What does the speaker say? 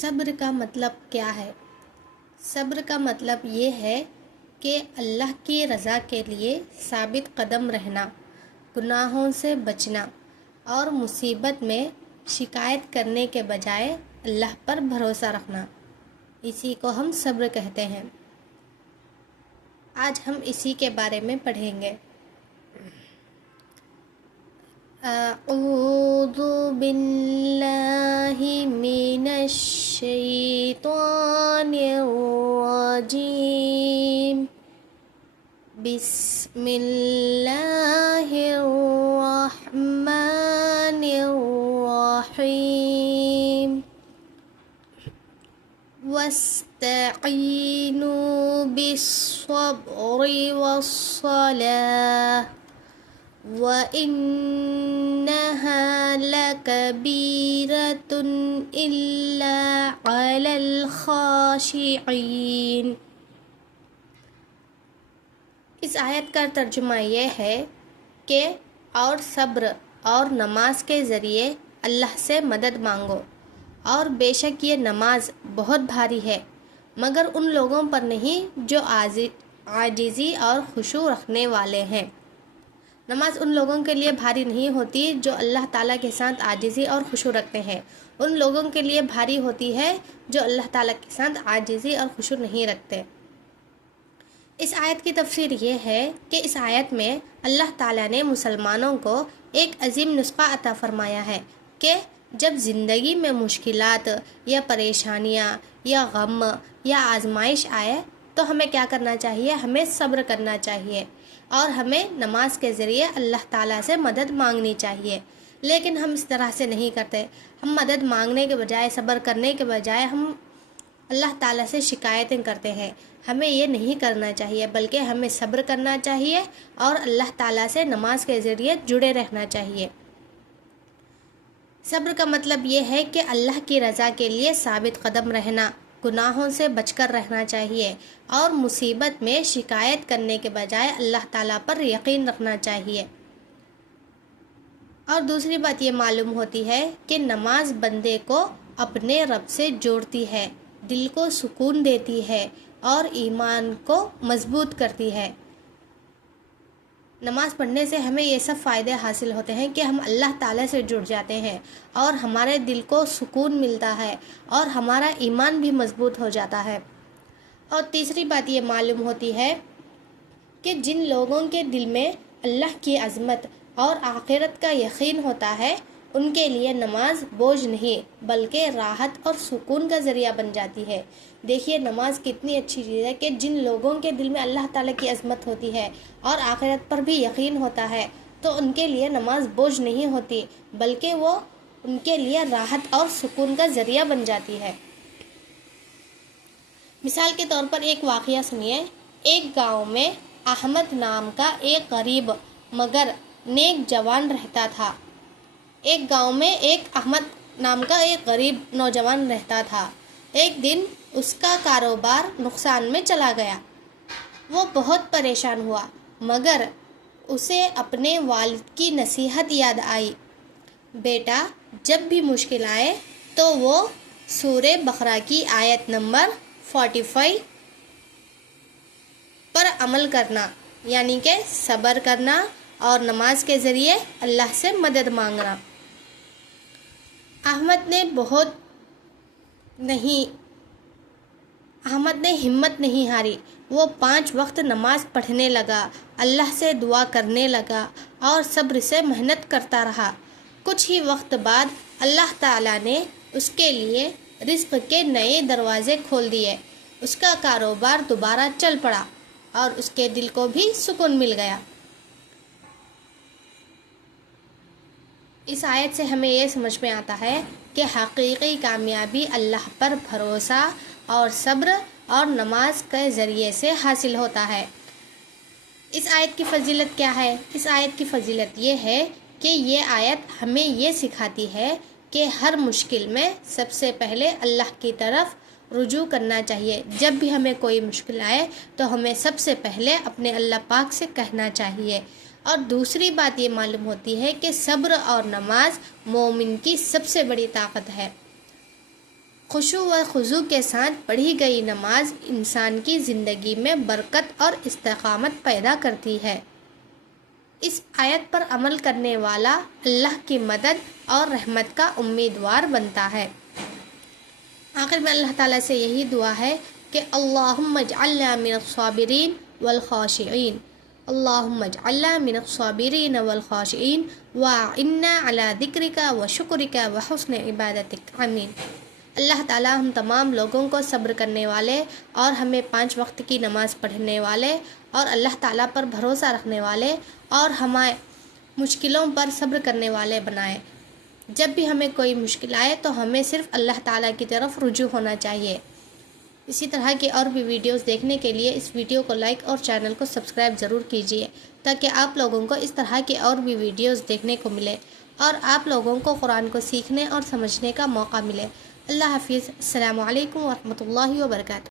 صبر کا مطلب کیا ہے؟ صبر کا مطلب یہ ہے کہ اللہ کی رضا کے لیے ثابت قدم رہنا، گناہوں سے بچنا اور مصیبت میں شکایت کرنے کے بجائے اللہ پر بھروسہ رکھنا، اسی کو ہم صبر کہتے ہیں۔ آج ہم اسی کے بارے میں پڑھیں گے۔ اعوذ باللہ من الشیطان الرجیم، بسم اللہ الرحمن الرحیم، واستعینوا بالصبر والصلاة وَإِنَّهَا لَكَبِيرَةٌ إِلَّا عَلَى الْخَاشِعِينَ۔ اس آیت کا ترجمہ یہ ہے کہ اور صبر اور نماز کے ذریعے اللہ سے مدد مانگو، اور بے شک یہ نماز بہت بھاری ہے مگر ان لوگوں پر نہیں جو عاجزی اور خشوع رکھنے والے ہیں۔ نماز ان لوگوں کے لیے بھاری نہیں ہوتی جو اللہ تعالیٰ کے ساتھ عاجزی اور خشوع رکھتے ہیں، ان لوگوں کے لیے بھاری ہوتی ہے جو اللہ تعالیٰ کے ساتھ عاجزی اور خشوع نہیں رکھتے۔ اس آیت کی تفسیر یہ ہے کہ اس آیت میں اللہ تعالیٰ نے مسلمانوں کو ایک عظیم نسخہ عطا فرمایا ہے کہ جب زندگی میں مشکلات یا پریشانیاں یا غم یا آزمائش آئے تو ہمیں کیا کرنا چاہیے؟ ہمیں صبر کرنا چاہیے اور ہمیں نماز کے ذریعے اللہ تعالیٰ سے مدد مانگنی چاہیے۔ لیکن ہم اس طرح سے نہیں کرتے، ہم مدد مانگنے کے بجائے، صبر کرنے کے بجائے ہم اللہ تعالیٰ سے شکایتیں کرتے ہیں۔ ہمیں یہ نہیں کرنا چاہیے، بلکہ ہمیں صبر کرنا چاہیے اور اللہ تعالیٰ سے نماز کے ذریعے جڑے رہنا چاہیے۔ صبر کا مطلب یہ ہے کہ اللہ کی رضا کے لیے ثابت قدم رہنا، گناہوں سے بچ کر رہنا چاہیے اور مصیبت میں شکایت کرنے کے بجائے اللہ تعالیٰ پر یقین رکھنا چاہیے۔ اور دوسری بات یہ معلوم ہوتی ہے کہ نماز بندے کو اپنے رب سے جوڑتی ہے، دل کو سکون دیتی ہے اور ایمان کو مضبوط کرتی ہے۔ نماز پڑھنے سے ہمیں یہ سب فائدے حاصل ہوتے ہیں کہ ہم اللہ تعالیٰ سے جڑ جاتے ہیں اور ہمارے دل کو سکون ملتا ہے اور ہمارا ایمان بھی مضبوط ہو جاتا ہے۔ اور تیسری بات یہ معلوم ہوتی ہے کہ جن لوگوں کے دل میں اللہ کی عظمت اور آخرت کا یقین ہوتا ہے ان کے لیے نماز بوجھ نہیں بلکہ راحت اور سکون کا ذریعہ بن جاتی ہے۔ دیکھیے نماز کتنی اچھی چیز ہے کہ جن لوگوں کے دل میں اللہ تعالیٰ کی عظمت ہوتی ہے اور آخرت پر بھی یقین ہوتا ہے تو ان کے لیے نماز بوجھ نہیں ہوتی بلکہ وہ ان کے لیے راحت اور سکون کا ذریعہ بن جاتی ہے۔ مثال کے طور پر ایک واقعہ سنیے۔ ایک گاؤں میں احمد نام کا ایک غریب مگر نیک جوان رہتا تھا۔ ایک گاؤں میں ایک احمد نام کا ایک غریب نوجوان رہتا تھا۔ ایک دن اس کا کاروبار نقصان میں چلا گیا۔ وہ بہت پریشان ہوا مگر اسے اپنے والد کی نصیحت یاد آئی۔ بیٹا جب بھی مشکل آئے تو وہ سورہ بقرہ کی آیت نمبر 45 پر عمل کرنا، یعنی کہ صبر کرنا اور نماز کے ذریعے اللہ سے مدد مانگنا۔ احمد نے ہمت نہیں ہاری۔ وہ 5 وقت نماز پڑھنے لگا، اللہ سے دعا کرنے لگا اور صبر سے محنت کرتا رہا۔ کچھ ہی وقت بعد اللہ تعالیٰ نے اس کے لیے رزق کے نئے دروازے کھول دیے۔ اس کا کاروبار دوبارہ چل پڑا اور اس کے دل کو بھی سکون مل گیا۔ اس آیت سے ہمیں یہ سمجھ میں آتا ہے کہ حقیقی کامیابی اللہ پر بھروسہ اور صبر اور نماز کے ذریعے سے حاصل ہوتا ہے۔ اس آیت کی فضیلت کیا ہے؟ اس آیت کی فضیلت یہ ہے کہ یہ آیت ہمیں یہ سکھاتی ہے کہ ہر مشکل میں سب سے پہلے اللہ کی طرف رجوع کرنا چاہیے۔ جب بھی ہمیں کوئی مشکل آئے تو ہمیں سب سے پہلے اپنے اللہ پاک سے کہنا چاہیے۔ اور دوسری بات یہ معلوم ہوتی ہے کہ صبر اور نماز مومن کی سب سے بڑی طاقت ہے۔ خشوع و خضوع کے ساتھ پڑھی گئی نماز انسان کی زندگی میں برکت اور استقامت پیدا کرتی ہے۔ اس آیت پر عمل کرنے والا اللہ کی مدد اور رحمت کا امیدوار بنتا ہے۔ آخر میں اللہ تعالیٰ سے یہی دعا ہے کہ اللہم اجعلنا من الصابرین والخاشعین، اللہم اجعلنا من الصابرین والخاشعین واعنا علی ذکرک وشکرک وحسن عبادتک، آمین۔ اللہ تعالیٰ ہم تمام لوگوں کو صبر کرنے والے اور ہمیں 5 وقت کی نماز پڑھنے والے اور اللہ تعالیٰ پر بھروسہ رکھنے والے اور ہمارے مشکلوں پر صبر کرنے والے بنائے۔ جب بھی ہمیں کوئی مشکل آئے تو ہمیں صرف اللہ تعالیٰ کی طرف رجوع ہونا چاہیے۔ اسی طرح کی اور بھی ویڈیوز دیکھنے کے لیے اس ویڈیو کو لائک اور چینل کو سبسکرائب ضرور کیجیے تاکہ آپ لوگوں کو اس طرح کی اور بھی ویڈیوز دیکھنے کو ملے اور آپ لوگوں کو قرآن کو سیکھنے اور سمجھنے کا موقع ملے۔ اللہ حافظ۔ السلام علیکم ورحمۃ اللہ وبرکاتہ۔